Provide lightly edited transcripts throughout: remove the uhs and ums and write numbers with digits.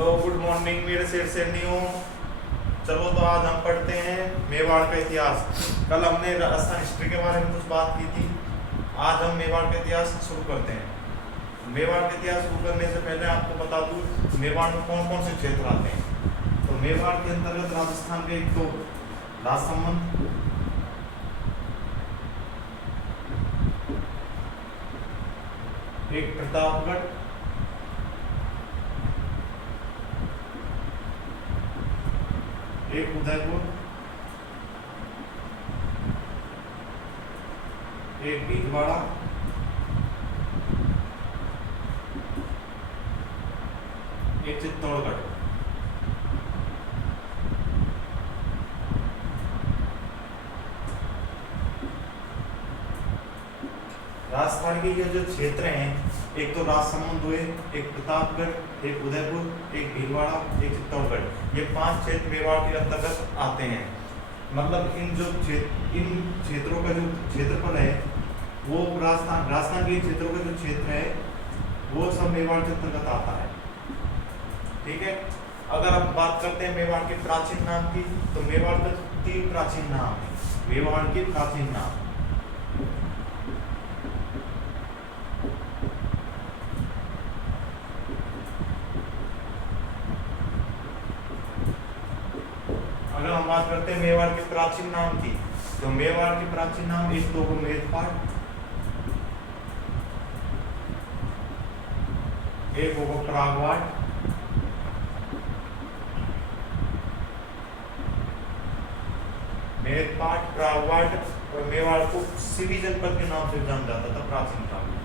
Hello good morning मेरे शेर शेरनियों। चलो तो आज हम पढ़ते हैं मेवाड़ का इतिहास। कल हमने राजस्थान हिस्ट्री के बारे में कुछ बात की थी। आज हम मेवाड़ का इतिहास शुरू करते हैं। मेवाड़ का इतिहास शुरू करने से पहले आपको बता दूं मेवाड़ में कौन कौन से क्षेत्र आते हैं। तो मेवाड़ के अंतर्गत राजस्थान के एक तो राजसमंद, एक प्रतापगढ़, एक उदयपुर, एक भीलवाड़ा, एक चित्तौड़गढ़। राजस्थान के ये जो क्षेत्र हैं, एक तो राजसमंद हुए, एक प्रतापगढ़, एक उदयपुर, एक भीलवाड़ा, एक चित्तौड़गढ़, ये 5 क्षेत्र मेवाड़ के अंतर्गत आते हैं। मतलब इन क्षेत्रों का जो क्षेत्रफल है वो राजस्थान के क्षेत्रों का जो क्षेत्र है वो सब मेवाड़ के अंतर्गत आता है। ठीक है। अगर हम बात करते हैं मेवाड़ के प्राचीन नाम की, तो मेवाड़ का 3 प्राचीन नाम है। मेवाड़ के प्राचीन नाम, अगर हम बात करते हैं मेवाड़ के प्राचीन नाम की, तो मेवाड़ के प्राचीन नाम एक तो मेदपाट, एक होगा प्रागवाट, मेदपाट, प्रागवाट और मेवाड़ को सिवी जनपद के नाम से जाना जाता था प्राचीन काल में।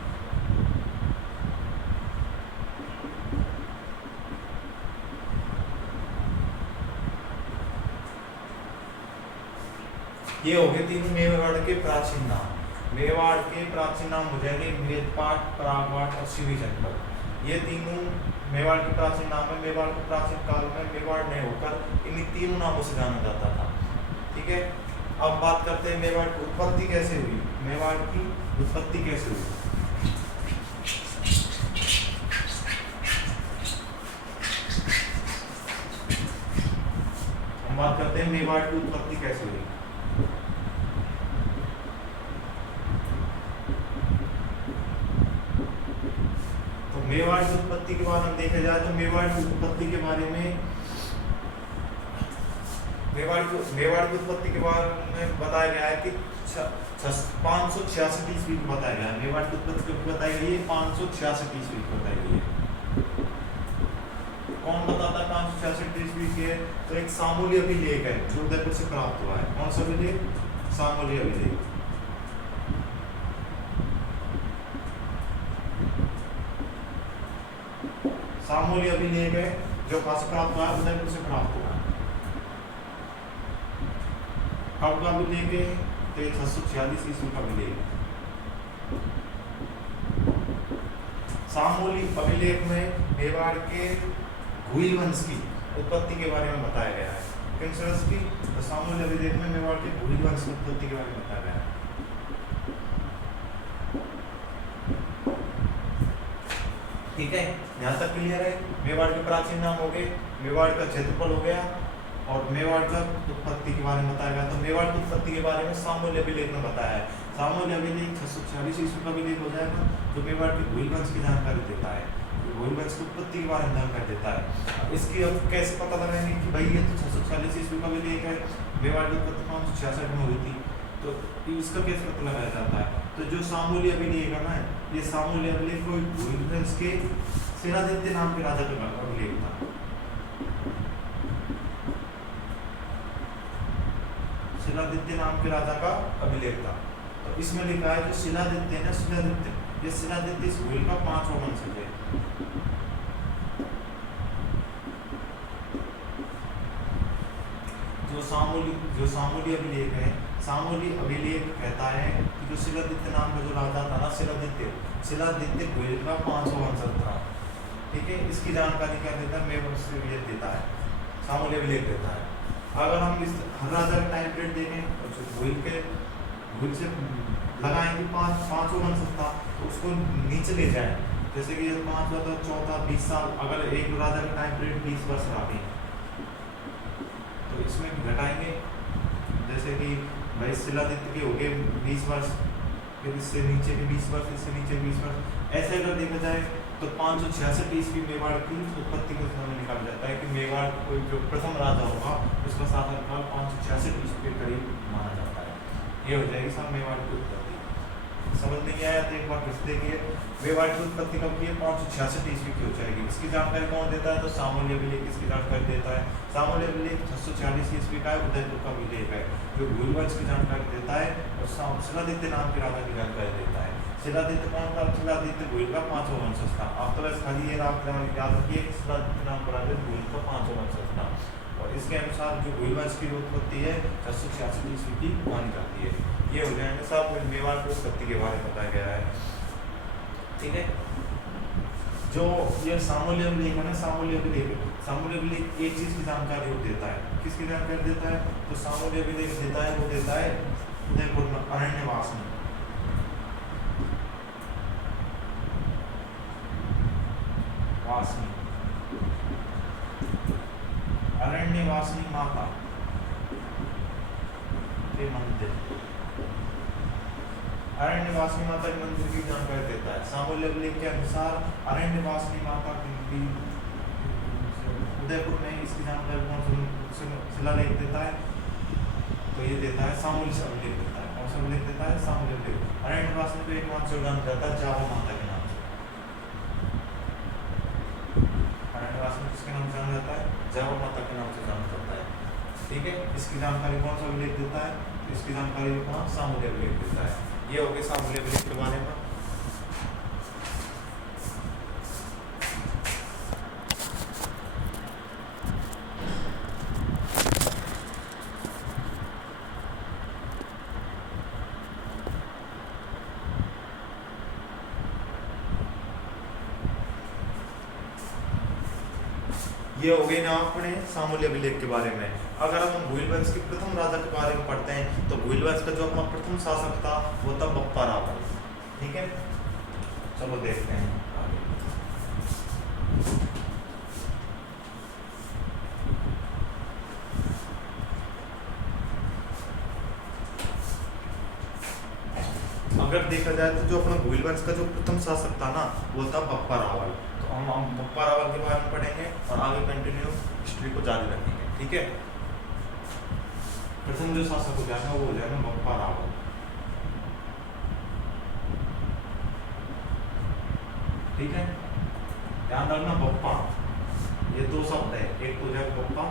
ये हो गए 3 मेवाड़ के प्राचीन नाम। मेवाड़ के प्राचीन नाम हो जाएंगे मेदपाट, प्रागवाट और सिवी जनपद। ये तीनों मेवाड़ के प्राचीन नाम है। मेवाड़ के प्राचीन काल में मेवाड़ नहीं होकर इन्हीं तीनों नामों से जाना जाता था। ठीक है। अब बात करते हैं मेवाड़ की उत्पत्ति कैसे हुई। मेवाड़ की उत्पत्ति कैसे हुई, हम बात करते हैं मेवाड़ की उत्पत्ति कैसे हुई। मेवाड़ की उत्पत्ति के बारे में देखा जाए तो मेवाड़ की उत्पत्ति के बारे में मेवाड़ की उत्पत्ति के बारे में बताया गया है कि 566 ईस्वी को बताया गया है। मेवाड़ की उत्पत्ति कब बताई गई है? 566 ईस्वी को बताई गई है। कौन बताता है 566 ईस्वी के? तो एक सामूली अभिलेख है जो उदयपुर से प्राप्त हुआ है। कौन सा अभिलेख? सामूली अभिलेख। सामूली अभिलेख है जो कहां से प्राप्त हुआ है? उदयपुर से प्राप्त हुआ है। कब का अभिलेख है? तो 646 ईस्वी का अभिलेख। सामूली अभिलेख में मेवाड़ के घुइल वंश की उत्पत्ति के बारे में बताया गया है। किस वंश की? तो सामूली अभिलेख में मेवाड़ के घुइल वंश की उत्पत्ति के बारे में बताया गया है। ठीक है, यहाँ तक क्लियर है। मेवाड़ के प्राचीन नाम हो गए, मेवाड़ का क्षेत्रफल हो गया और मेवाड़ का उत्पत्ति के बारे में बताया गया। तो मेवाड़ की उत्पत्ति के बारे में सामूली अभिलेख में बताया है। सामूली अभिलेख 646 ईस्वी का अभिलेख हो जाएगा जो मेवाड़ के घुइल वंश की जानकारी देता है, घुइल वंश की उत्पत्ति के बारे में जानकारी देता है। इसकी अब कैसे पता लगाएंगे कि भाई ये तो 646 ईस्वी का अभिलेख है, मेवाड़ की उत्पत्ति 566 में हुई थी, तो इसका कैसे पता लगाया जाता है? तो जो सामूली अभिलेख है ना, ये सामूली अभिलेख कोई घुइल वंश के सेनादित्य नाम के राजा का अभिलेख था। शिलादित्य नाम के राजा का अभिलेख था। तो इसमें लिखा है जो शिलादित्य है, शिलादित्य, ये शिलादित्य इस घुइल का 5वां वंशज है। जो सामूली अभिलेख है, सामूली अभिलेख कहता है कि जो शिलादित्य नाम का जो राजा था ना, शिलादित्य घुइल का 5वां वंशज था। ठीक है। इसकी जानकारी क्या देता है? मेवाड़ से अभिलेख देता है, सामूली अभिलेख देता है। अगर हम इस हर राजा का टाइम पीरियड देखें तो घुइल से लगाएंगे 5वां वंशज था, तो उसको नीचे ले जाएं जैसे कि 5 14 14 20 साल, अगर एक राजा का टाइम पीरियड 20 वर्ष रहा भी तो इसमें घटाएंगे। जैसे कि भाई शिलादित्य के हो गए 20 वर्ष, फिर इससे नीचे के 20 वर्ष, इससे नीचे 20 वर्ष। ऐसे अगर देखा जाए तो 566 ईस्वी मेवाड़ की उत्पत्ति का समय निकाला जाता है कि मेवाड़ कोई जो प्रथम राजा होगा उसका शासनकाल 566 ईस्वी के करीब माना जाता है। ये हो जाएगी सब मेवाड़ की उत्पत्ति। समझ नहीं आया तो एक बार फिर से देखिए, मेवाड़ की उत्पत्ति कब की है? 566 ईस्वी की हो जाएगी। इसकी जानकारी कौन देता है? तो सामूल्य अभिलेख इसकी जानकारी देता है। सामूल्य अभिलेख 640 ईस्वी का है, उदयपुर का अभिलेख है जो भूलवंश की जानकारी देता है और शिलादित्य नाम के राजा की जानकारी देता है। शिलादित्य कौन था? शिलादित्य भूल का 5वां वंशज था। आप तो बस खाली ये याद रखिए शिलादित्य नाम का राजा भूल का 5वां वंशज था और इसके अनुसार जो भूलवंश की उत्पत्ति है 666 ईस्वी की मानी जाती है। ये हो जाएंगे सब मेवाड़ की उत्पत्ति के बारे में बताया गया है। ठीक है, जो ये सामूल्य अभिलेख है ना, सामूल्य अभिलेख एक चीज की जानकारी वो देता है। किसकी जानकारी देता है? तो सामूल्य अभिलेख देता है, वो देता है उदयपुर में अरण्यवासिनी अरण्यवासिनी माता के मंदिर, अरण्यवासिनी माता के मंदिर की जानकारी देता है। सामूल्य अभिलेख के अनुसार अरण्यवासिनी माता की उदयपुर में इसकी जानकारी कौन सा शिलालेख देता है? तो ये देता है सामूल्य अभिलेख देता है। कौन सा अभिलेख देता है? सामूल्य अभिलेख। अरण्यवासिनी को एक नाम से जाना जाता है जावा माता के नाम से। अरण्यवासिनी किसके नाम से जाना जाता है? जावा माता के नाम से जाना जाता है। ठीक है, इसकी जानकारी कौन सा अभिलेख देता है? इसकी जानकारी कौन? सामूल्य अभिलेख देता है। ये हो गया सामूल्य अभिलेख के बारे में। ये हो गए ना अपने सामूल्य अभिलेख के बारे में। अगर हम भूलवंश के प्रथम राजा के बारे में पढ़ते हैं तो भूलवंश का जो अपना प्रथम शासक था वो था बप्पा रावल। ठीक है, चलो देखते हैं आगे। अगर देखा जाए तो जो अपना भूलवंश का जो प्रथम शासक था ना वो था बप्पा रावल। तो हम बप्पा रावल के बारे में पढ़ेंगे और आगे कंटिन्यू हिस्ट्री को जारी रखेंगे। ठीक है, प्रथम जो शासक हो जाएगा वो हो जाएगा बप्पा रावल। ठीक है, ध्यान रखना बप्पा ये दो शब्द है, एक हो जाएगा बप्पा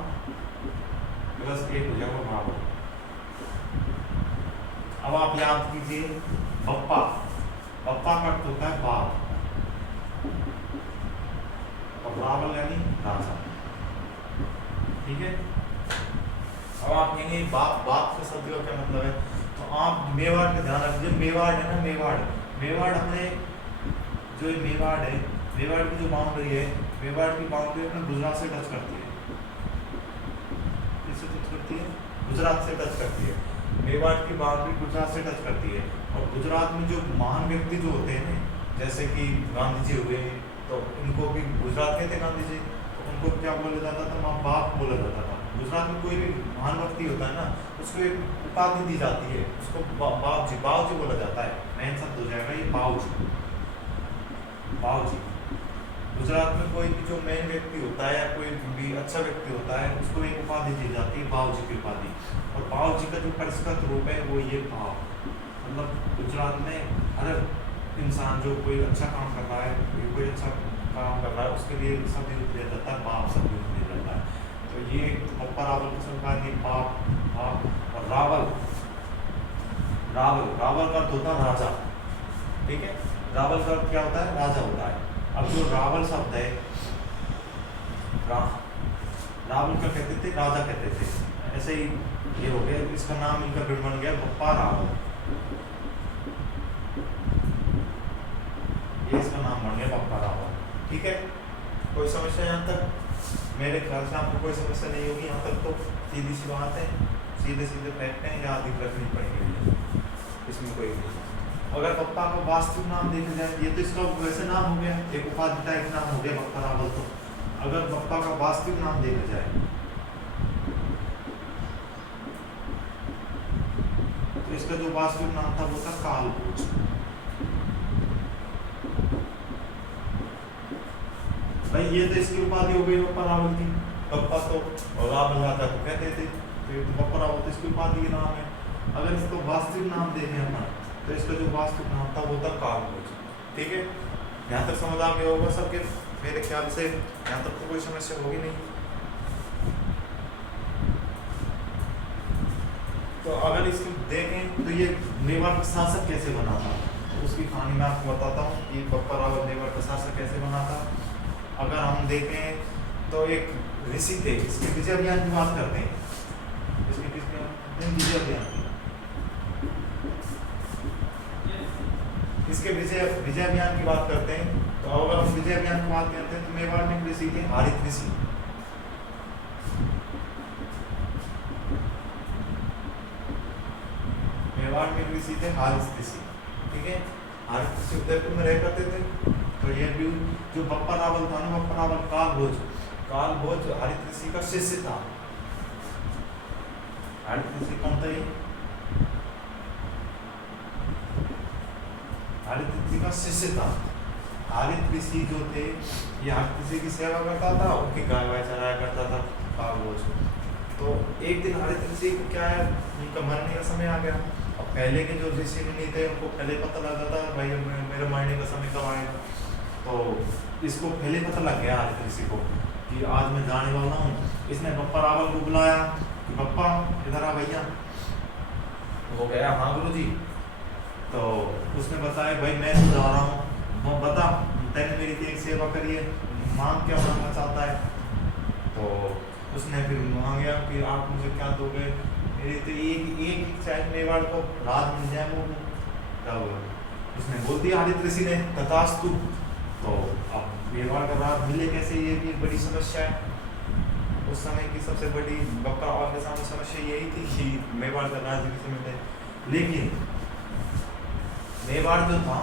प्लस एक हो जाएगा रावल। अब आप याद कीजिए बप्पा, बप्पा का अर्थ होता है बाप और रावल यानी राजा। ठीक है, अब आप कहेंगे बाप, बाप के शब्द का क्या मतलब है? तो आप मेवाड़ का ध्यान रखिए। मेवाड़ है ना, मेवाड़ अपने जो मेवाड़ है, मेवाड़ की जो बाउंड्री है, मेवाड़ की बाउंड्री अपने गुजरात से टच करती है। किससे टच करती है? गुजरात से टच करती है। मेवाड़ की बाउंड्री गुजरात से टच करती है और गुजरात में जो महान व्यक्ति जो होते हैं जैसे कि गांधी जी हुए, तो इनको भी गुजरात के थे गांधी जी, तो उनको क्या बोला जाता था? माँ बाप बोला जाता था। गुजरात में कोई भी महान व्यक्ति होता है ना उसको एक उपाधि दी जाती है, उसको बाबूजी, बाबूजी बोला जाता है। मेन शब्द हो जाएगा ये बाबूजी, बाबूजी। गुजरात में कोई भी जो मेन व्यक्ति होता है या कोई भी अच्छा व्यक्ति होता है उसको एक उपाधि दी जाती है, बाबूजी की उपाधि। और बाबूजी का जो परिष्कृत रूप है वो ये भाव, मतलब गुजरात में हर इंसान जो कोई अच्छा काम कर रहा है, कोई अच्छा काम कर रहा है उसके लिए शब्द दिया जाता है बाप, शब्द दिया जाता है। तो ये बप्पा रावल की संख्या थी बाप, बाप। और रावल, रावल, रावल का अर्थ होता है राजा। ठीक है, रावल का अर्थ क्या होता है? राजा होता है। अब जो रावल शब्द है, रावल क्या कहते थे? राजा कहते थे। ऐसे ही ये हो गया, इसका नाम इनका फिर बन गया बप्पा रावल। ये इसका नाम बन गया बप्पा रावल। ठीक है, कोई समस्या यहाँ तक? मेरे ख्याल से आपको कोई समस्या नहीं होगी यहाँ तक। तो सीधी सी बात है, सीधे सीधे फैक्ट हैं, याद रखनी पड़ेगी, इसमें कोई नहीं। अगर बप्पा का वास्तविक नाम देखा जाए, ये तो इसका वैसे नाम हो गया, एक उपाधि टाइप नाम हो गया बप्पा रावल। तो अगर बप्पा का वास्तविक नाम देखा जाए तो इसका जो वास्तविक नाम था वो था कालभोज। भाई ये तो इसकी उपाधि हो गई बप्पा रावल की। बप्पा तो रावल राजा को कहते थे, तो बप्पा रावल तो इसकी उपाधि के नाम है। अगर इसको वास्तविक नाम देखें अपन तो इसका जो वास्तविक नाम था वो था कालभोज। ठीक है, यहाँ तक समझ आ गया होगा सबके मेरे ख्याल से, यहाँ तक तो कोई समस्या होगी नहीं। तो अगर इसको देखें तो ये मेवाड़ का शासक कैसे बना था, तो उसकी कहानी मैं आपको बताता हूँ कि बप्पा रावल मेवाड़ का शासक कैसे बना था। अगर हम देखें तो एक ऋषि थे, इसके विजय अभियान की बात करते हैं, इसके विजय अभियान की, इसके विजय अभियान की बात करते हैं। तो अगर हम विजय अभियान की बात करते हैं तो मेवाड़ में ऋषि थे हारित ऋषि। मेवाड़ में ऋषि थे हारित ऋषि। ठीक है, हारित ऋषि उदयपुर में रह करते थे। तो ये भी जो बप्पा रावल था ना, बप्पा रावल कालभोज हारित ऋषि का शिष्य था। हारित ऋषि कौन था? ये हारित ऋषि का शिष्य था। हारित ऋषि जो थे ये हारित ऋषि की सेवा करता था, उनकी गाय वाय चराया करता था कालभोज। तो एक दिन हारित ऋषि को क्या है, उनका मरने का समय आ गया। अब पहले के जो ऋषि मुनि थे उनको पहले पता लग जाता भाई मेरे मरने का समय कब आएगा। तो इसको पहले पता लग गया हारित ऋषि को कि आज मैं जाने वाला हूँ। इसने बप्पा रावल को बुलाया कि बप्पा इधर आ भैया। वो गया, हाँ गुरुजी। तो उसने बताया भाई मैं तो जा रहा हूँ, वो बता तैने मेरी एक सेवा करी है, मांग क्या मांगना चाहता है। तो उसने फिर मांगा कि आप मुझे क्या दोगे, मेरी तो एक इच्छा है, मेवाड़ को राज मिल जाए। वो तब उसने बोल दिया हारित ऋषि ने तथास्तु। तो अब मेवाड़ का राज मिले कैसे, ये भी एक बड़ी समस्या है। उस समय की सबसे बड़ी बप्पा रावल के सामने समस्या यही थी कि मेवाड़ का राज कैसे मिले। लेकिन मेवाड़ जो था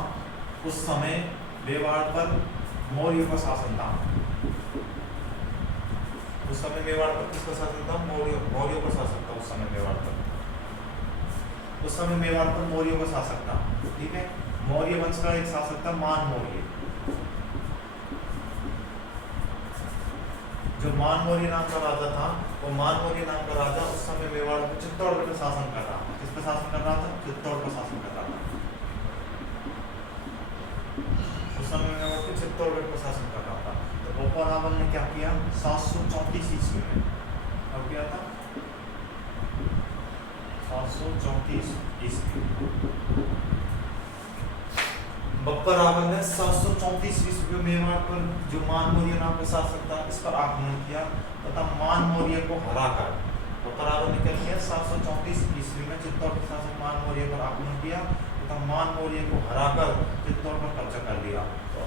उस समय मेवाड़ पर मौर्य का शासन था। उस समय मेवाड़ पर किसका शासन था? मौर्यों का शासन था उस समय मेवाड़ पर। उस समय मेवाड़ पर मौर्यों का शासक था। ठीक है, मौर्य वंश का एक शासक था मान मौर्य। जो मान मौर्य नाम का राजा था, वो मान मौर्य नाम का राजा उस समय मेवाड़ में चित्तौड़गढ़ का शासन कर रहा था। किस पर शासन कर रहा था? चित्तौड़ का शासन कर रहा था। उस समय मेवाड़ में चित्तौड़गढ़ का शासन कर रहा था। तो बप्पा रावल ने क्या किया 734 ईस्वी में, अब क्या था 734 ईस्वी, बप्पा रावल ने 734 ईस्वी में मेवाड़ पर जो मान मौर्य नाम का शासक था इस पर आक्रमण किया तथा मान मौर्य को हराकर बप्पा रावल ने क्या किया 734 ईस्वी में चित्तौड़ के शासक मान मौर्य पर आक्रमण किया तथा मान मौर्य को हराकर चित्तौड़ पर कब्जा कर लिया। तो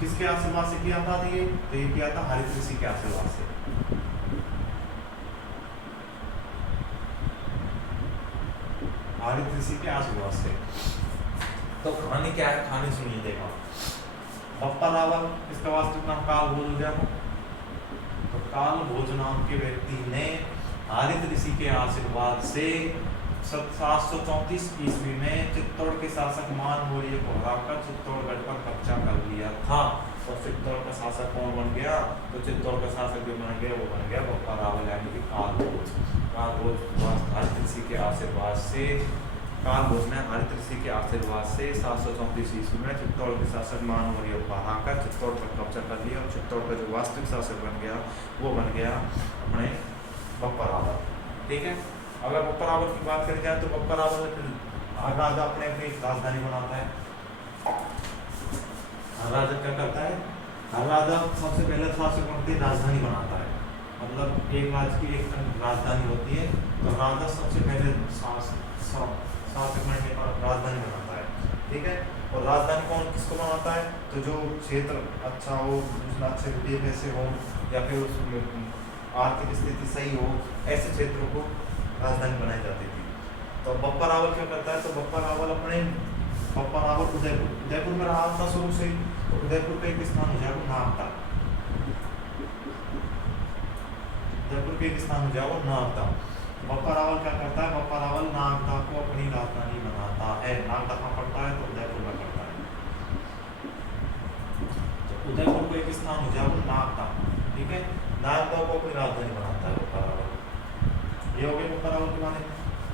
किसके आशीर्वाद से किया था ये? तो ये किया था हारित ऋषि के आशीर्वाद से। हारित ऋषि के आशीर्वाद से। तो कहानी क्या है, कहानी सुनिए। देखो बप्पा रावल, इसका वास्तविक नाम कालभोज हो गया। तो कालभोज नाम के व्यक्ति ने हारित ऋषि के आशीर्वाद से 734 ईस्वी में चित्तौड़ के शासक मान मौर्य को हराकर चित्तौड़गढ़ पर कब्जा कर लिया था। तो चित्तौड़ का शासक कौन बन गया? तो चित्तौड़ का शासक जो बन गया वो बन गया बप्पा रावल यानी कि कालभोज। हारित ऋषि के आशीर्वाद से कालभोज ने हारित ऋषि के आशीर्वाद से 734 ईस्वी में चित्तौड़ के शासक मान मौर्य को हराकर चित्तौड़ पर कब्जा कर लिया और चित्तौड़ का जो वास्तविक शासक बन गया वो बन गया अपने बप्पा रावल। ठीक है, अगर बप्पा रावल की बात करी जाए तो बप्पा रावल हर राजा अपने अपनी राजधानी बनाता है। हर राजा क्या करता है? हर राजा सबसे पहले शासक बनते राजधानी बनाता है। मतलब एक राज्य की एक राजधानी होती है, तो राजा सबसे पहले शासक बनने पर राजधानी बनाता है। ठीक है, और राजधानी कौन किसको बनाता है? तो जो क्षेत्र अच्छा हो, जिसमें अच्छे रुपये पैसे हो या फिर उसमें आर्थिक स्थिति सही हो, ऐसे क्षेत्रों को राजधानी बनाई जाती थी। तो बप्पा रावल क्या करता है? तो बप्पा रावल अपने बप्पा रावल उदयपुर, उदयपुर में रहा था शुरू से, तो उदयपुर का एक स्थान हो जाएगा नागदा, उदयपुर के एक स्थान हो जाएगा नागदा। बप्पा रावल क्या करता है, बप्पा रावल नागदा को अपनी राजधानी बनाता है। नागदा कहाँ पड़ता है, तो उदयपुर में पड़ता है। तो उदयपुर को एक स्थान हो जाएगा नागदा, ठीक है। नागदा को अपनी राजधानी बनाता है बप्पा रावल। ये हो गया बप्पा रावल के बारे में,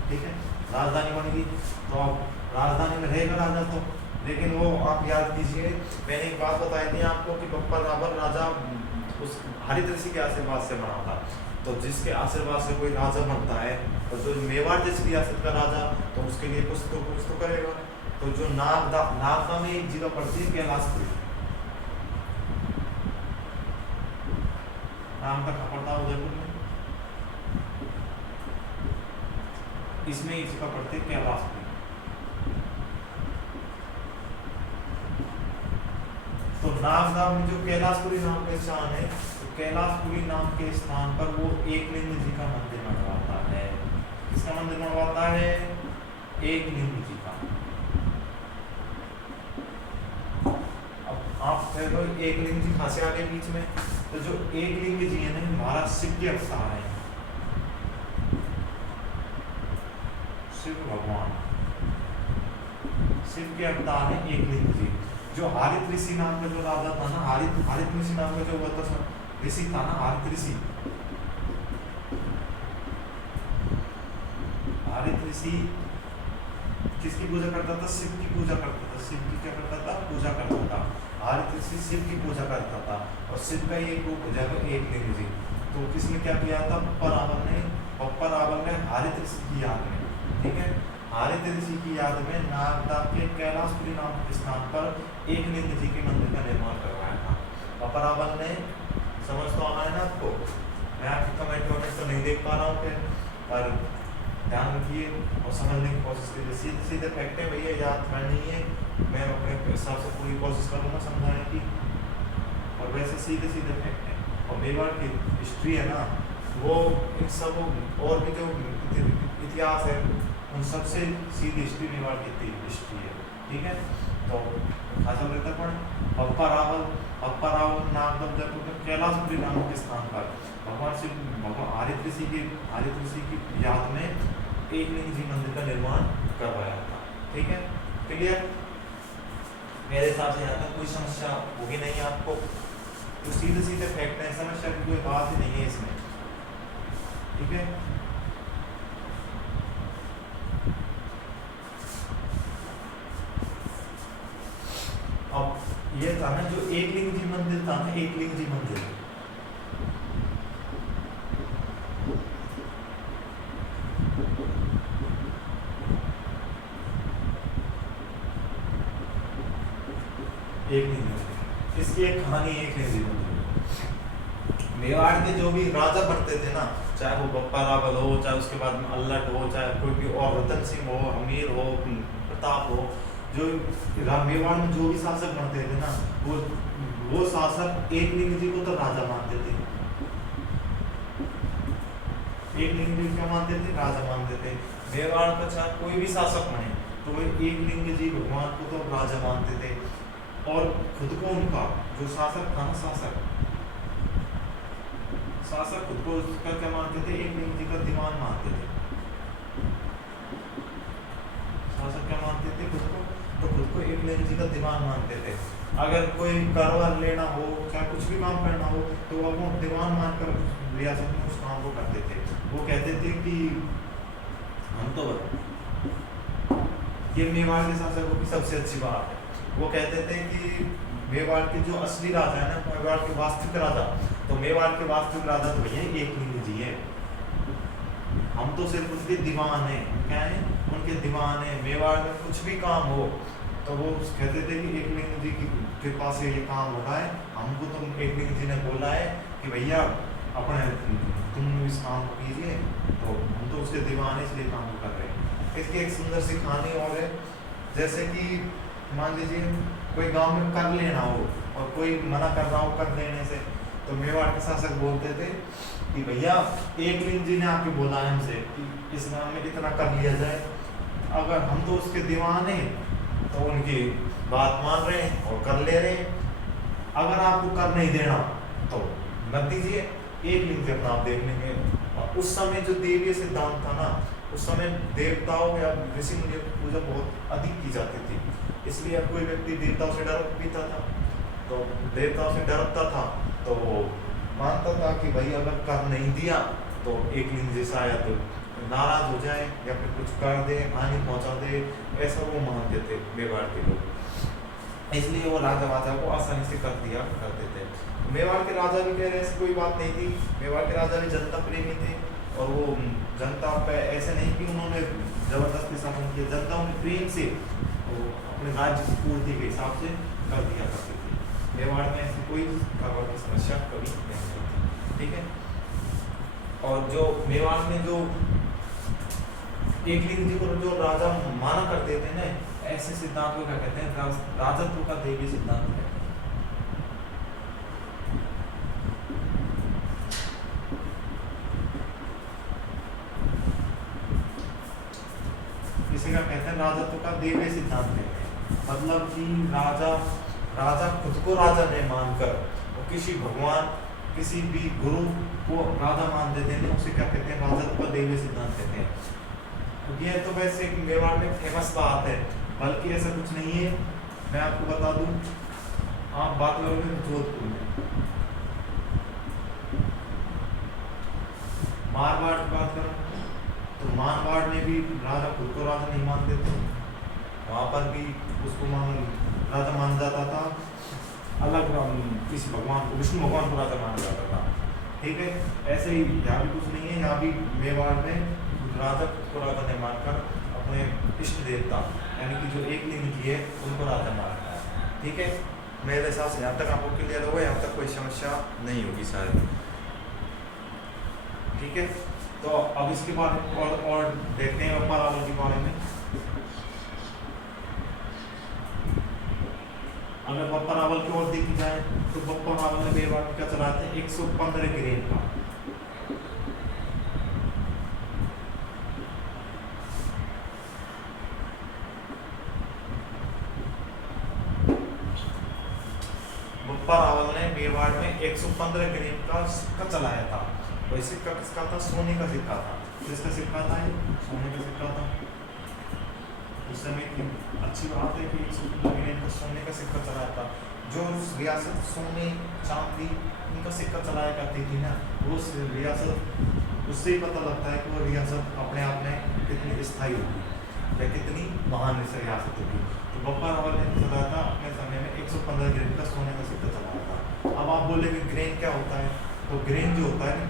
ठीक है। राजधानी बनेगी तो अब राजधानी में रहेगा राजा तो, लेकिन वो आप याद कीजिए, मैंने एक बात बताई थी आपको कि बप्पा रावल राजा उस हरित ऋषि के आशीर्वाद से बना था। तो जिसके आशीर्वाद से कोई राजा बनता है, तो जो मेवाड़ जैसी रियासत का राजा, तो उसके लिए कुछ तो करेगा। तो जो नागदा में एक जगह पड़ती है कैलाशपुरी, नाम तक पड़ता है उदयपुर में, इसमें एक जगह पड़ती है कैलाशपुरी। तो नागदा में जो कैलाशपुरी नाम का स्थान है, तो कैलाशपुरी नाम के स्थान पर वो एकलिंग जी का मंदिर बनवाता है। किसका मंदिर बनवाता है, एकलिंग जी का। अब आप कह लो एकलिंग जी कहाँ से आ गए बीच में, तो जो एकलिंग जी है ना, महाराज शिव के अवतार है, शिव भगवान, शिव के अवतार है एकलिंग जी। जो हारित ऋषि नाम का जो राजा था ना, हारित ऋषि नाम का जो ऋषि था ना, हारित ऋषि, हारित ऋषि किसकी पूजा करता था, शिव की पूजा करता था। शिव की क्या करता था, पूजा करता था। हारित ऋषि शिव की पूजा करता था, और शिव का एक रूप हो जाएगा एकलिंग जी। तो किसने क्या किया था, बप्पा रावल ने हारित ऋषि की याद में, ठीक है, हारित ऋषि की याद में नागदा के कैलाशपुरी नाम के स्थान पर एकलिंग जी के मंदिर का निर्माण करवाया था। बप्पा रावल ने, समझ तो आना है ना आपको, मैं आपकी कमेंट तो नहीं देख पा रहा हूँ फिर, पर ध्यान रखिए और समझने की कोशिश कीजिए। सीधे सीधे फैक्ट है भैया, याद नहीं है, मैं अपने हिसाब से पूरी कोशिश करूँगा समझाने की, और वैसे सीधे सीधे फैक्ट है। और मेवाड़ की हिस्ट्री है ना, वो इन सब और भी जो इतिहास है उन सबसे सीधी हिस्ट्री मेवाड़ की हिस्ट्री है, ठीक है। तो खासा रहता पर बप्पा रावल नागदा उदयपुर के कैलाशपुरी नाम के स्थान पर भगवान हारित ऋषि की याद में एकलिंग जी मंदिर का निर्माण करवाया था, ठीक है। क्लियर, मेरे हिसाब से यहाँ तक कोई समस्या होगी नहीं आपको, तो सीधे सीधे फैक्ट है, समस्या की कोई बात ही नहीं है इसमें, ठीक है। अब ये था ना जो एकलिंग जी मंदिर था ना, एकलिंग जी मंदिर, इसकी एक कहानी एकलिंग जी मंदिर। मेवाड़ के जो भी राजा बनते थे ना, चाहे वो बप्पा रावल हो, चाहे उसके बाद में अल्लट हो, चाहे कोई भी और रतन सिंह हो, अमीर हो, प्रताप हो, जो मेवाड़ में जो भी शासक बनते थे ना, वो शासक एकलिंग जी को तो राजा मानते थे। एकलिंग जी क्या मानते थे, राजा मानते थे। मेवाड़ का चाहे कोई भी शासक बने तो वो एकलिंग जी भगवान को तो राजा मानते थे, और खुद को उनका जो शासक था ना, शासक खुद को उसका क्या मानते थे, एकलिंग जी का दीवान मानते थे। शासक क्या मानते थे खुद को, तो खुद को एकलिंग जी का दीवान मानते थे। अगर कोई कारवार लेना हो, चाहे कुछ भी काम करना हो, तो वो दीवान मानकर रियासत में उस काम को करते थे। वो कहते थे कि हम तो, ये मेवाड़ के शासकों की सबसे अच्छी बात है, वो कहते थे कि मेवाड़ के जो असली राजा है ना, मेवाड़ के वास्तविक राजा, तो मेवाड़ के वास्तविक राजा तो भैया एकलिंग जी है, हम तो सिर्फ उनके दीवान हैं। क्या है, उनके दीवान हैं। मेवाड़ में कुछ भी काम हो तो वो कहते थे कि एकलिंग जी की कृपा से ये काम हो रहा है, हमको तो एकलिंग जी ने बोला है कि भैया अपने तुम इस काम को कीजिए, तो हम तो उसके दीवान है, इसलिए काम को कर रहे हैं। इसकी एक सुंदर सी कहानी और है, जैसे कि मान लीजिए कोई गांव में कर लेना हो और कोई मना कर रहा हो कर देने से, तो मेवाड़ के शासक बोलते थे कि भैया एकलिंग जी ने आके बोला हमसे कि इस गांव में इतना कर लिया जाए, अगर हम तो उसके दीवान हैं तो उनकी बात मान रहे हैं और कर ले रहे हैं। अगर आपको कर नहीं देना तो मत दीजिए। एक लिंक अपना आप देख लेंगे। और उस समय जो देवीय सिद्धांत था ना, उस समय देवताओं या ऋषि मुनि की पूजा बहुत अधिक की जाती थी, इसलिए अब कोई व्यक्ति देवताओं से डर भी था, तो देवताओं से डरता था तो मानता था कि भाई अगर कर नहीं दिया तो एक लिंग जैसा या तो नाराज हो जाए या फिर कुछ कर दे, हानि पहुंचा दे, ऐसा वो मानते थे मेवाड़ के लोग। इसलिए वो राजा वाजा को आसानी से कर दिया करते थे। मेवाड़ के राजा भी कह रहे ऐसी कोई बात नहीं थी। मेवाड़ के राजा भी जनता प्रेमी थे और वो जनता पे ऐसे नहीं कि उन्होंने जबरदस्ती शासन किया, जनता उन्हें प्रेम से वो अपने राज्य की पूर्ति के हिसाब से कर दिया करते थे। मेवाड़ में ऐसी कोई करवा की समस्या कभी नहीं होती, ठीक है। और जो मेवाड़ में जो एक लिंग जी को जो राजा माना करते थे ना, ऐसे सिद्धांत को क्या कहते हैं? राजत्व का देवी सिद्धांत कहते हैं। इसे क्या कहते हैं? राजत्व का देवी सिद्धांत कहते हैं। मतलब कि राजा खुद को राजा नहीं मानकर और किसी भगवान, किसी भी गुरु को राजा मान देते हैं, उसे क्या कहते हैं? राजत्व का देवी सिद्धांत कहते हैं। ये तो वैसे मेवाड़ में फेमस बात है, बल्कि ऐसा कुछ नहीं है। मैं आपको बता दूं, आप बात करोगे जोधपुर में, मारवाड़ की बात करो तो मारवाड़ में भी राजा खुद को राजा नहीं मानते थे, वहां पर भी उसको राजा माना जाता था। अलग किसी भगवान को, विष्णु भगवान को राजा माना जाता था, ठीक है। ऐसे ही यहाँ भी कुछ नहीं है। यहाँ भी मेवाड़ में राजा को राजा नहीं मानकर अपने इष्ट देवता यानी कि जो एक लिंग जी है उनको राजा मानता है, ठीक है। मेरे हिसाब से यहाँ तक आपको क्लियर होगा, यहाँ तक कोई समस्या नहीं होगी शायद, ठीक है। तो अब इसके बारे में और देखते हैं बप्पा रावल के बारे में। अगर बप्पा रावल की ओर देखी जाए तो बप्पा रावल ने मेवाड़ में क्या चलाते हैं? 115 ग्रेन का बप्पा रावल ने मेवाड़ में 115 ग्रेन का सिक्का चलाया था। वही सिक्का किसका था? सोने का सिक्का था। किसका सिक्का था? ये सोने का सिक्का था। उस समय की अच्छी बात है कि 115 ग्रेन का सोने का सिक्का चलाया था। जो रियासत सोने चांदी इनका सिक्का चलाया करती थी ना, वो रियासत, उससे ही पता लगता है कि वो रियासत अपने आप में कितनी स्थायी होगी या कितनी महान रियासत होगी। तो बप्पा रावल ने चलाया था अपने समय में 115 ग्रेन का सोने का सिक्का चलाया था। अब आप बोले कि ग्रेन क्या होता है? तो ग्रेन जो होता है ना,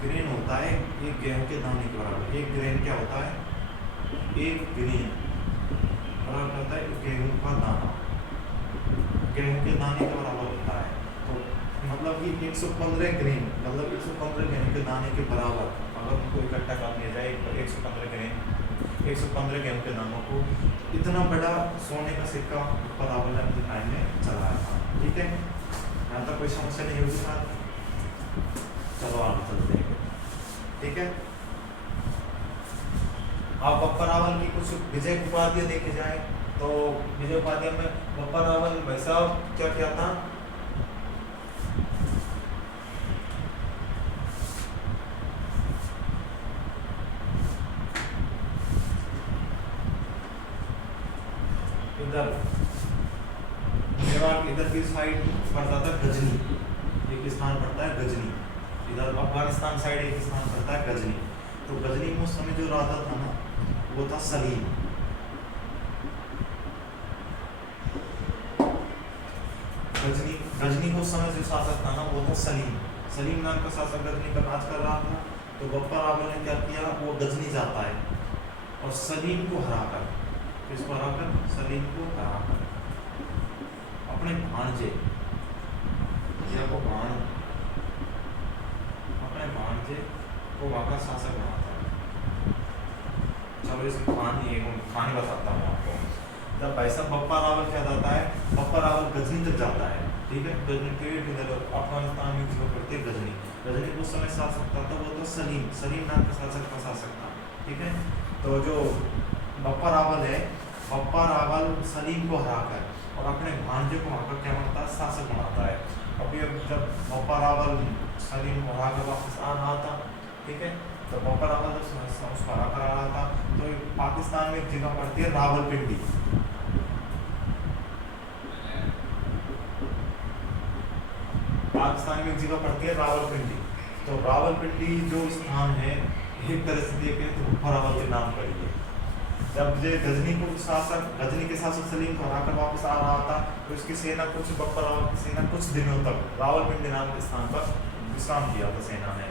ग्रेन होता है एक गेहूं के दाने के बराबर। एक ग्रेन क्या होता है? एक ग्रेन बराबर होता है गेहूं का दाना, गेहूं के दाने के बराबर होता है। तो मतलब कि 115 ग्रेन मतलब 115 गेहूं के दाने के बराबर अगर उनको इकट्ठा कर लिया जाए, 115 गेहूं के दानों को, इतना बड़ा सोने का सिक्का बप्पा रावल ने अपने टाइम में चलाया था, ठीक है। यहाँ तक कोई समस्या नहीं होगी सर। चलो आगे चलते हैं, ठीक है। आप बप्पा रावल की कुछ विजय उपाधियां देखे जाए तो विजय उपाधियां में बप्पा रावल भाई साहब क्या किया था? इधर मेवाड़ इधर की साइड पड़ता था गजनी, एक स्थान पड़ता है गजनी। इधर अफगानिस्तान साइड एक स्थान पड़ता है गजनी। तो गजनी में उस समय जो राजा था ना, वो था सलीम। गजनी को उस समय जो शासक था ना, वो था सलीम। सलीम नाम का शासक गजनी पर राज कर रहा था। तो बप्पा रावल ने क्या किया? वो गजनी जाता है और सलीम को हराकर, किसको हराकर? सलीम को हराकर अपने भांजे को वहाँ का शासक बनाता है। चलो इसकी कहानी बताता हूँ आपको। जब भाई साहब बप्पा रावल क्या जाता है? बप्पा रावल गजनी तक जाता है, ठीक है। गजनी के इधर अफगानिस्तान में जिसको करते गजनी उस समय शासक था तो वो तो सलीम नाम का शासक था, ठीक है। तो जो बप्पा रावल है बप्पा रावल सलीम को हराकर और अपने भांजे को वहाँ पर क्या बनता है, शासक बनाता है। अभी अब जब बप्पा रावल सलीम को हराकर वापस आ रहा था, ठीक है, तो बप्पा रावल जब उसको हरा कर आ रहा था तो पाकिस्तान में एक जगह पड़ती है रावलपिंडी। पाकिस्तान में एक जगह पड़ती है रावलपिंडी। तो रावलपिंडी जो स्थान है एक तरह से देखें तो बप्पा रावल के नाम पर ही है। जब ये गजनी के शासक सलीम को हराकर वापस आ रहा था तो इसकी सेना बप्पा रावल की सेना कुछ दिनों तक रावलपिंडी नाम के स्थान पर विश्राम किया था सेना ने।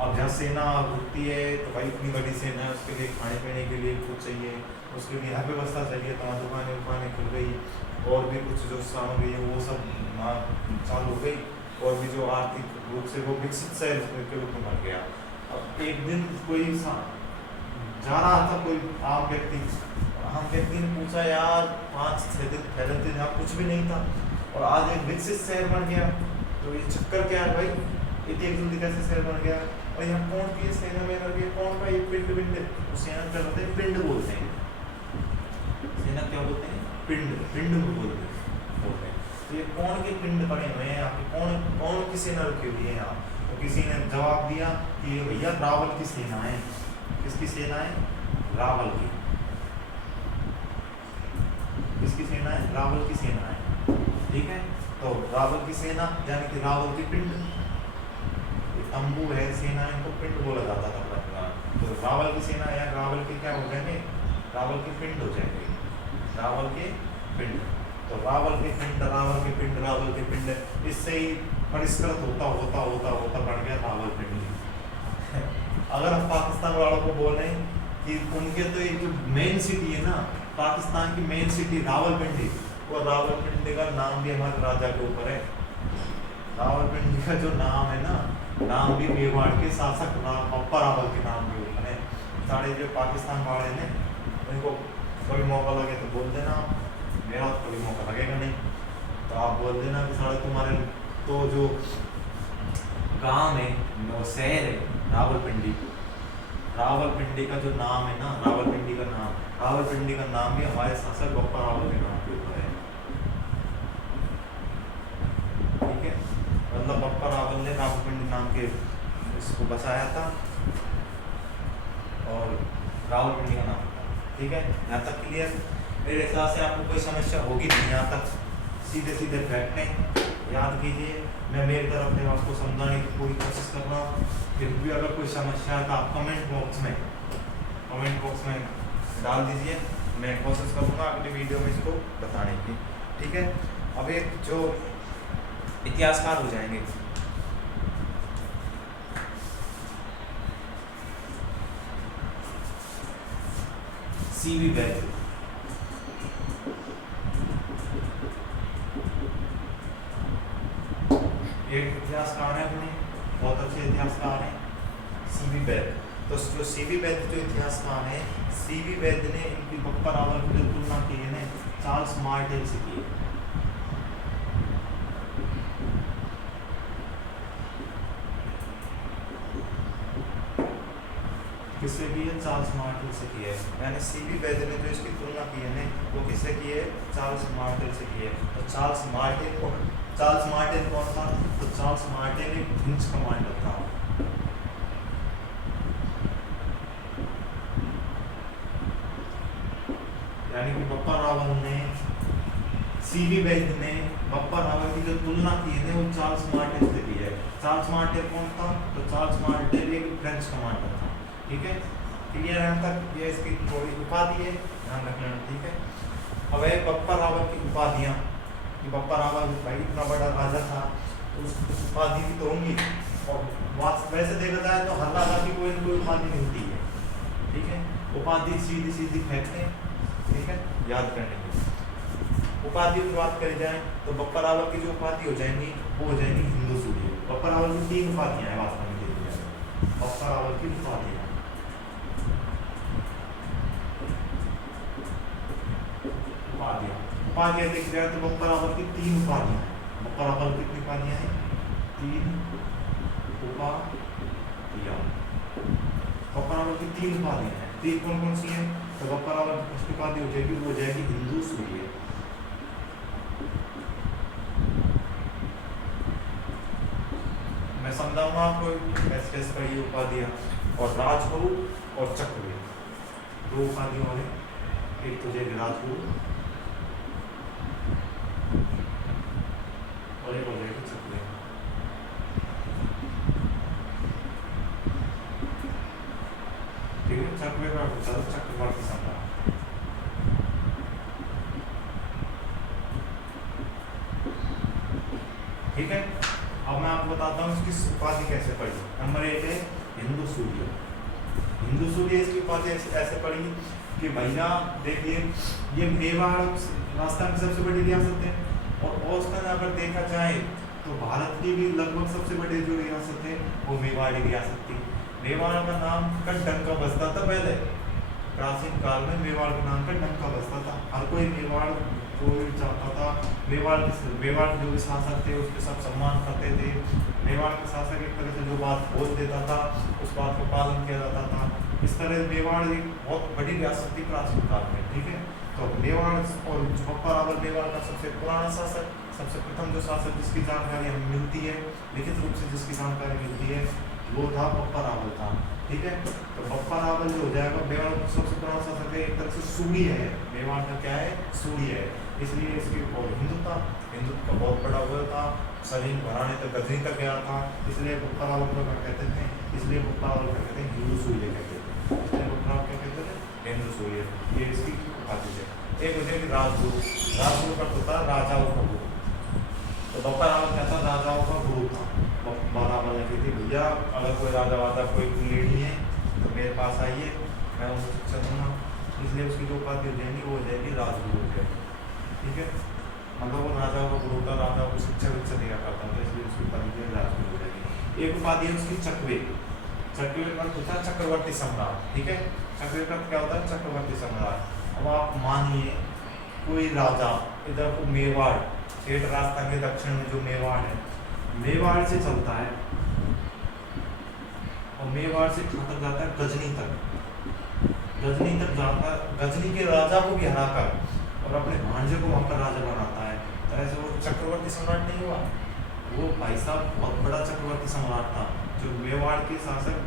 अब जहाँ सेना रुकती है तो भाई इतनी बड़ी सेना है, उसके लिए खाने पीने के लिए कुछ चाहिए, उसके लिए हर व्यवस्था चाहिए। तो दुकानें खुल गई और भी कुछ जो सामग्री है वो सब चालू हो गई और भी जो आर्थिक रूप से वो विकसित शहर के रूप में बन गया। अब एक दिन कोई जा रहा था कोई आम व्यक्ति ने पूछा, यार 5-6 दिन पहले तो यहाँ कुछ भी नहीं था और आज एक विकसित शहर बन गया, तो ये चक्कर क्या है भाई, इतनी एक जल्दी कैसे शहर बन गया? और यहाँ कौन की सेना में लगी, कौन का ये पिंड सेना क्या बोलते हैं, पिंड बोलते हैं। सेना क्या बोलते हैं, पिंड बोलते हैं। तो ये कौन के पिंड पड़े हुए हैं यहाँ पे, कौन की सेना रुकी हुई है यहाँ? तो किसी ने जवाब दिया कि भैया रावल की सेना है। किसकी सेना है? रावल की। किसकी सेना है? रावल की सेना है, ठीक है। तो रावल की सेना यानी कि रावल की पिंड, तंबू है सेना, इनको पिंड बोला जाता था। तो रावल की सेना या रावल के क्या हो जाएंगे, रावल के पिंड हो जाएंगे, रावल के पिंड। तो रावल के पिंड इससे ही परिष्कृत होता बढ़ गया रावलपिंडी। अगर हम पाकिस्तान वालों को बोल रहे हैं कि उनके तो एक जो मेन सिटी है ना, पाकिस्तान की मेन सिटी रावलपिंडी, वो रावलपिंडी का नाम भी हमारे राजा के ऊपर है। रावलपिंडी का जो नाम है ना, नाम भी मेवाड़ के शासक बप्पा रावल के नाम के ऊपर है। सारे जो पाकिस्तान वाले ने उनको कभी मौका लगे तो बोल देना, मेरा तो कभी मौका लगेगा नहीं, तो आप बोल देना कि सारे तुम्हारे तो जो गांव है वो शहर है रावलपिंडी का जो नाम है ना, रावलपिंडी का नाम भी हमारे शासक बप्पा रावल के नाम के ऊपर है, ठीक है। मतलब बप्पा रावल ने रावलपिंडी नाम के इसको बसाया था और रावलपिंडी का नाम था, ठीक है। यहाँ तक क्लियर? मेरे हिसाब से आपको कोई समस्या होगी नहीं, यहाँ तक सीधे फैक्ट याद कीजिए। मैं मेरी तरफ से आपको समझाने की पूरी कोशिश कर रहा हूँ। फिर भी अगर कोई समस्या है तो आप कमेंट बॉक्स में डाल दीजिए, मैं कोशिश करूँगा अगली वीडियो में इसको बताने की, ठीक है। अब एक जो इतिहासकार हो जाएंगे, सीवी वैद्य। एक इतिहासकार है, अपने बहुत अच्छे इतिहासकार हैं, सीवी वैद्य। तो जो सीवी वैद्य जो इतिहासकार हैं, सीवी वैद्य ने इनकी बप्पा रावल की जो तुलना की है चार्ल्स मार्टेल से की है। किससे की है? चार्ल्स मार्टेल से की है। यानी सीवी वैद्य ने जो इसकी तुलना की है वो किससे की है? चार्ल्स मार्टेल से की है। तो चार्ल्स मार्टेल कौन था? तो चार्ल्स मार्टेल एक फ्रेंच कमांडर था। यानी कि बप्पा रावल ने, सीवी वैद्य ने बप्पा रावल की जो तुलना की है वो चार्ल्स मार्टेल से की है। चार्ल्स मार्टेल कौन था? तो चार्ल्स मार्टेल एक फ्रेंच कमांडर था, ठीक है। क्लियर? यहाँ तक ये इसकी थोड़ी उपाधि है, ध्यान रखना, ठीक है। अब है बप्पा रावल की उपाधियाँ। बप्पा रावल भाई इतना बड़ा राजा था तो उसकी उपाधि भी तो होंगी, और वैसे देखा जाए तो हर राजा की कोई न कोई उपाधि मिलती है, ठीक है। उपाधि सीधी फेंकते, ठीक है, याद करने की। उपाधि की बात करी जाए तो बप्पा रावल की जो उपाधि हो जाएंगी वो हो जाएंगी हिंदू सूर्य। बप्पा रावल की 3 उपाधियाँ हैं वास्तव में देखी जाए। बप्पा रावल की उपाधियाँ, उपाधियाँ देखी जाए तो बप्पा रावल की 3 उपाधियाँ हैं। बप्पा रावल की कितनी उपाधियाँ हैं? 3 उपाधियाँ। बप्पा रावल की 3 उपाधियाँ हैं। 3 कौन सी हैं? तो बप्पा रावल की फर्स्ट उपाधि हो जाएगी, वो हो जाएगी हिंदू सूर्य। मैं समझाऊंगा आपको कैसे कैसे पढ़ी उपाधियां। और राजगुरु और चक्रवर्ती, दो उपाधियों वाले, एक तो जाएगी राजगुरु और एक हो जाएगी चक्रवर्ती। ठीक है, चक्रवर्ती सम्राट। ठीक है, अब मैं आपको बताता हूँ इसकी उपाधि कैसे पढ़ी। नंबर 1 है हिंदू सूर्य। हिंदू सूर्य इसकी उपाधि ऐसे पढ़ी कि भैया देखिए, ये मेवाड़ राजस्थान की सबसे बड़ी रियासत है, और उसमें अगर देखा जाए तो भारत की भी लगभग सबसे बड़ी जो रियासत है वो मेवाड़ी रियासत थी। मेवाड़ का नाम का डंका बजता था पहले, प्राचीन काल में मेवाड़ के नाम का डंका बजता था। हर कोई मेवाड़ को चाहता था, मेवाड़ जो भी शासक थे उसके सब सम्मान करते थे। मेवाड़ के शासक एक तरह से जो बात बोल देता था उस बात का पालन किया जाता था। इस तरह मेवाड़ एक बहुत बड़ी रियासत थी प्राचीन काल में। ठीक है, तो मेवाड़ और बप्पा रावल मेवाड़ का सबसे पुराना शासक, सबसे प्रथम जो शासक जिसकी जानकारी हमें मिलती है, लिखित रूप से जिसकी जानकारी मिलती है, वो था बप्पा रावल था। ठीक है, तो बप्पा रावल जो हो जाएगा, मेवाड़ का सबसे पुराना शासक है, एक तरह से सूर्य है। मेवाड़ का क्या है? सूर्य है, इसलिए इसकी और हिंदुत्व का बहुत बड़ा हुआ था, सलीम घराने तक गजनी तक गया था, इसलिए बप्पा रावल को क्या कहते थे? इसलिए बप्पा रावल क्या कहते हैं? हिंदू सूर्य कहते थे। इसलिए बप्पा रावल क्या कहते थे? हिंदू सूर्य। ये इसकी उपाधि है। एक हो जाएगी राजगुरु। राजगुरु का होता है राजाओं का गुरु। तो बप्पा रावल क्या था? राजाओं का गुरु था। बप्पा रावल ने कही थी, भैया अगर कोई राजा वादा कोई लेडी है तो मेरे पास आइए, मैं उनको शिक्षा दूंगा। इसलिए उसकी जो उपाधि हो जाएगी वो हो जाएगी राजगुरु हो जाएगी। ठीक है, मतलब वो राजाओं का गुरु था, राजा को शिक्षा विक्षा दिया करता था, इसलिए उसकी उपाधि राजगुरु हो जाएगी। एक उपाधि है उसकी चकवे। चकवे का होता है चक्रवर्ती सम्राट। ठीक है, चकवे का क्या होता है? चक्रवर्ती सम्राट। अब आप मानिए कोई राजा इधर को मेवाड़, ठेठ राजस्थान के दक्षिण में जो मेवाड़ है, मेवाड़ से चलता है और मेवाड़ से कहाँ तक जाता है? गजनी तक। गजनी तक जाता है, गजनी के राजा को भी हराकर और अपने भांजे को वहां पर राजा बनाता है। तो ऐसे वो चक्रवर्ती सम्राट नहीं हुआ, वो भाई साहब बहुत बड़ा चक्रवर्ती सम्राट था। जो मेवाड़ के शासक,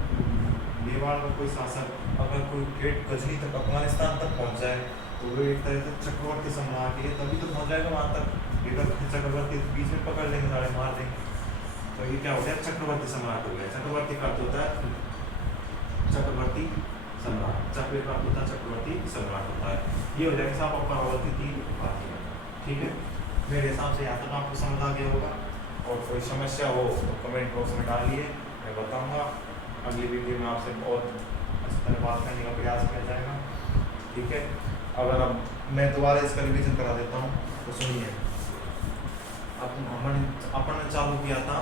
मेवाड़ का कोई शासक अगर कोई ठेठ गजनी तक अफगानिस्तान तक पहुंच जाए तो वो एक तरह से चक्रवर्ती सम्राट है, तभी तो पहुंच जाएगा वहां तक। इधर चक्रवर्ती बीच में पकड़ लेंगे, सारे मार देंगे, तो ये क्या हो गया? चक्रवर्ती सम्राट हो गया। चक्रवर्ती का अर्थ होता है चक्रवर्ती सम्राट, चक्र का अर्थ होता है चक्रवर्ती सम्राट होता है। ये हो जाएगा साहब बप्पा रावल की 3 उपाधियां। ठीक है, मेरे हिसाब से यहाँ तक आपको समझ आ गया होगा, और कोई समस्या हो तो कमेंट बॉक्स में डालिए, मैं बताऊंगा। अगली वीडियो में आपसे बहुत अच्छी तरह बात करने का प्रयास किया जाएगा। ठीक है, अगर अब मैं दोबारा इसका रिवीजन करा देता हूँ तो सुनिए। अपन ने चालू किया था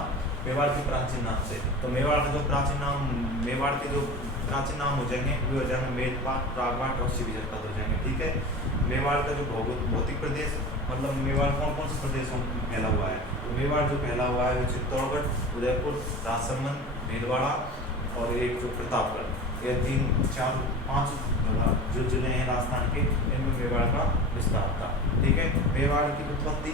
मेवाड़ के प्राचीन नाम से, तो मेवाड़ के जो प्राचीन नाम, मेवाड़ के जो प्राचीन नाम हो जाएंगे वे हो जाएंगे मेलपाट, प्रागवाट और शिवी जनपद हो जाएंगे। ठीक है, मेवाड़ का जो भौतिक प्रदेश, मतलब मेवाड़ कौन कौन से प्रदेशों में फैला हुआ है? तो मेवाड़ जो फैला हुआ है वो चित्तौड़गढ़, उदयपुर, राजसमंद, भीलवाड़ा और एक जो प्रतापगढ़, ये 3, 4, 5 जो जिले हैं राजस्थान के, इनमें मेवाड़ का विस्तार था। ठीक है, मेवाड़ की उत्पत्ति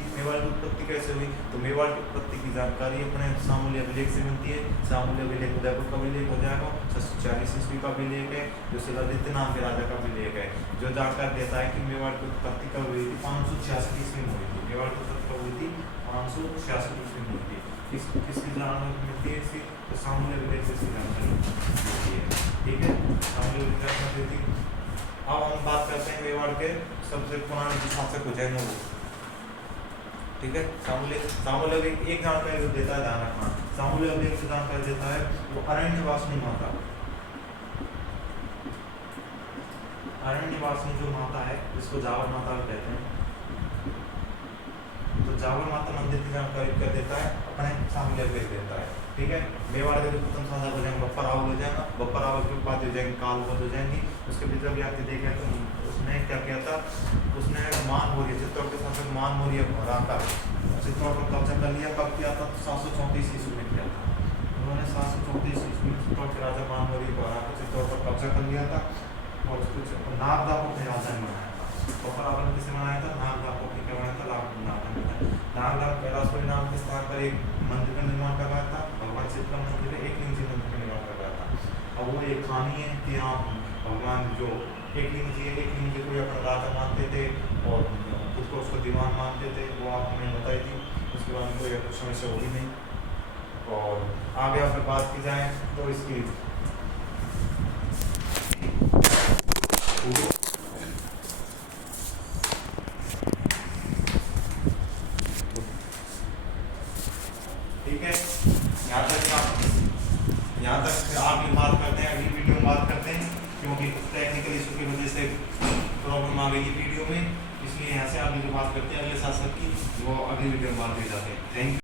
कैसे हुई? तो मेवाड़ की उत्पत्ति की जानकारी अपने सामूल्य अभिलेख से मिलती है। सामूल्य अभिलेख उदयपुर का अभिलेख हो जाएगा, 646 ईस्वी का अभिलेख है, जो शिलादित्य नाम के राजा का अभिलेख है, जो जानकारी देता है कि मेवाड़ की उत्पत्ति कब हुई थी? 586 ईस्वी में हुई थी। मेवाड़ की उत्पत्ति कब हुई थी? 586 ईस्वी में हुई थी। किसकी जानकारी मिलती है इसकी? तो सामूल्य अभिलेख से इसकी जानकारी मिलती है। ठीक है, सामूल्य अभिलेख मिलती है। अब हम बात करते हैं मेवाड़ के सबसे पुराने जो शासक हो जाएंगे वो। ठीक है, सामूल्य अभिलेख एक जानकारी जो देता है, ध्यान रखना, सामूल्य अभिलेख से जानकारी देता है वो अरण्यवासिनी माता। अरण्यवासिनी जो माता है जिसको जावर माता कहते हैं, तो जावर माता मंदिर की जानकारी कर देता है, अपने सामूल्य अभिलेख देता है। ठीक है, मेवाड़ के जो प्रथम शासक हो जाएंगे बप्पा रावल हो जाएगा, बप्पा रावल की उपाधि हो जाएंगी कालवद हो जाएंगी। उसके भीतर भी आपने देखा तो उसने क्या किया था? उसने मान मौर्य, चित्तौड़ के शासक मान मौर्य को हराकर चित्तौड़ पर कब्जा कर लिया। कब किया था? 734 ईस्वी में किया था। उन्होंने 734 ईस्वी में चित्तौड़ के राजा मान मौर्य को हराकर चित्तौड़ पर कब्जा कर लिया था। और कुछ नागदापुर ने राजधानी बनाया था। बफर आलम किसे बनाया था? नागदापुर ने क्या बनाया था? नागदापुर कैलाशपुरी नाम के स्थान पर एक मंदिर का निर्माण करवाया था, भगवान शिव का मंदिर है, एक लिंग जी मंदिर का निर्माण करवाया था। अब वो एक कहानी है कि यहाँ भगवान जो एक लिंग जी को अपना राजा मानते थे और खुद को उसको दीवान मानते थे, वो आपने बताई थी। उसके बाद में कोई समस्या होगी नहीं। और आगे अगर बात की जाए तो इसकी ठीक है, यहाँ तक आगे बात करते हैं, अगली वीडियो में बात करते हैं, क्योंकि टेक्निकल इशू की वजह से प्रॉब्लम आ गई वीडियो में, इसलिए यहाँ से आगे जो बात करते हैं अगले शासक की वो अगली वीडियो में बात की जाते हैं। Thank you.